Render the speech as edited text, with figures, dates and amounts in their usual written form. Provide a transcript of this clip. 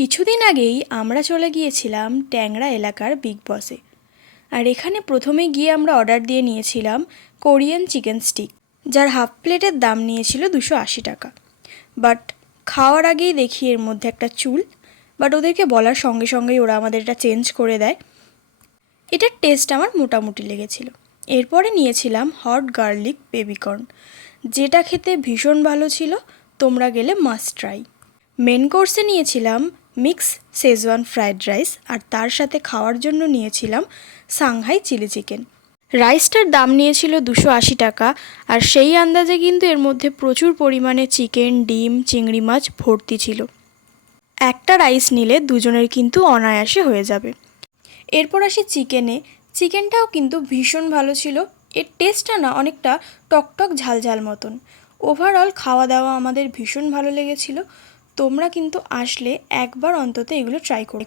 কিছুদিন আগেই আমরা চলে গিয়েছিলাম ট্যাংরা এলাকার বিগ বসে। আর এখানে প্রথমে গিয়ে আমরা অর্ডার দিয়ে নিয়েছিলাম কোরিয়ান চিকেন স্টিক, যার হাফ প্লেটের দাম নিয়েছিল 280 টাকা। বাট খাওয়ার আগেই দেখি এর মধ্যে একটা চুল, বাট ওদেরকে বলার সঙ্গে সঙ্গেই ওরা আমাদের এটা চেঞ্জ করে দেয়। এটার টেস্ট আমার মোটামুটি লেগেছিল। এরপরে নিয়েছিলাম হট গার্লিক বেবিকর্ন, যেটা খেতে ভীষণ ভালো ছিল, তোমরা গেলে মাস্ট ট্রাই। মেন কোর্সে নিয়েছিলাম মিক্স শেজওয়ান ফ্রায়েড রাইস, আর তার সাথে খাওয়ার জন্য নিয়েছিলাম সাংহাই চিলি চিকেন। রাইসটার দাম নিয়েছিল 280 টাকা, আর সেই আন্দাজে কিন্তু এর মধ্যে প্রচুর পরিমাণে চিকেন, ডিম, চিংড়ি মাছ ভর্তি ছিল। একটা রাইস নিলে দুজনের কিন্তু অনায়াসে হয়ে যাবে। এরপর আসি চিকেনে। চিকেনটাও কিন্তু ভীষণ ভালো ছিল। এর টেস্টটা না অনেকটা টকটক ঝালঝাল মতন। ওভারঅল খাওয়া দাওয়া আমাদের ভীষণ ভালো লেগেছিল। তোমরা কিন্তু আসলে একবার অন্তত এগুলো ট্রাই করো।